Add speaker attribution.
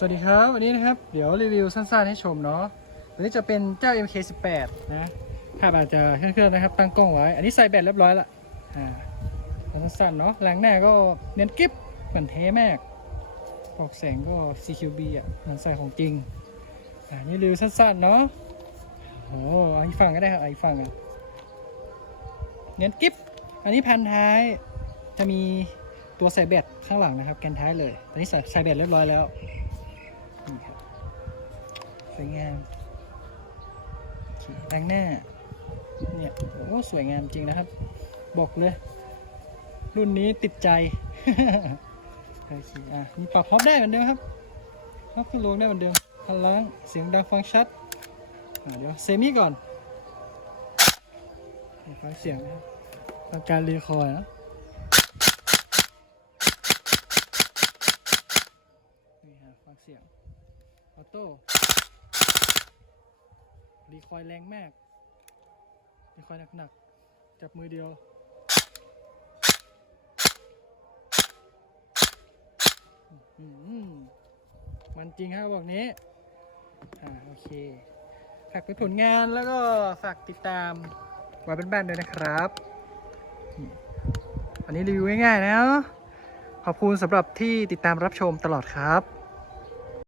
Speaker 1: สวัสดีครับ วันนี้นะครับ เดี๋ยวรีวิวสั้นๆให้ชมเนาะตัวนี้จะเป็นเจ้า MK18 นะภาพอาจจะเคลื่อนๆนะครับ ตั้งกล้องไว้ อันนี้ใส่แบตเรียบร้อยละอ่าสั้นๆเนาะแรงหน้าก็เน้นกิ๊บเหมือนเทมากปอกแสงก็ CQB อะเหมือนใส่ของจริงอ่านี่รีวิวสั้นๆเนาะโอ้เอาอีกฝั่งก็ได้ครับเอาอีกฝั่งเน้นกิ๊บอันนี้พันท้ายจะมีตัวใส่แบตข้างหลังนะครับ แกนท้ายเลยตอนนี้ใส่ใส่แบตเรียบร้อยแล้ว สวยงามโอเคแรงหน้า เนี่ย โอ้ สวยงามจริงนะครับ บอกเลย รุ่นนี้ติดใจโอเคอะ มีปรับฮอปได้เหมือนเดิมครับฮอปขึ้นลงได้เหมือนเดิมพลังเสียงดังฟังชัดอะเดี๋ยวเซมิก่อนฟังเสียงนะครับทำการรีคอร์ดนะนี่ฮะฟังเสียง ออโต้ รีคอยแรงมากรีคอยหนักๆ จับมือเดียวมันจริงครับบอกนี้ อ่าโอเค ฝากเป็นผลงานแล้วก็ฝากติดตามไว้เป็นแบนด้วยนะครับ อันนี้รีวิวง่ายๆนะขอบคุณสำหรับที่ติดตามรับชมตลอดครับ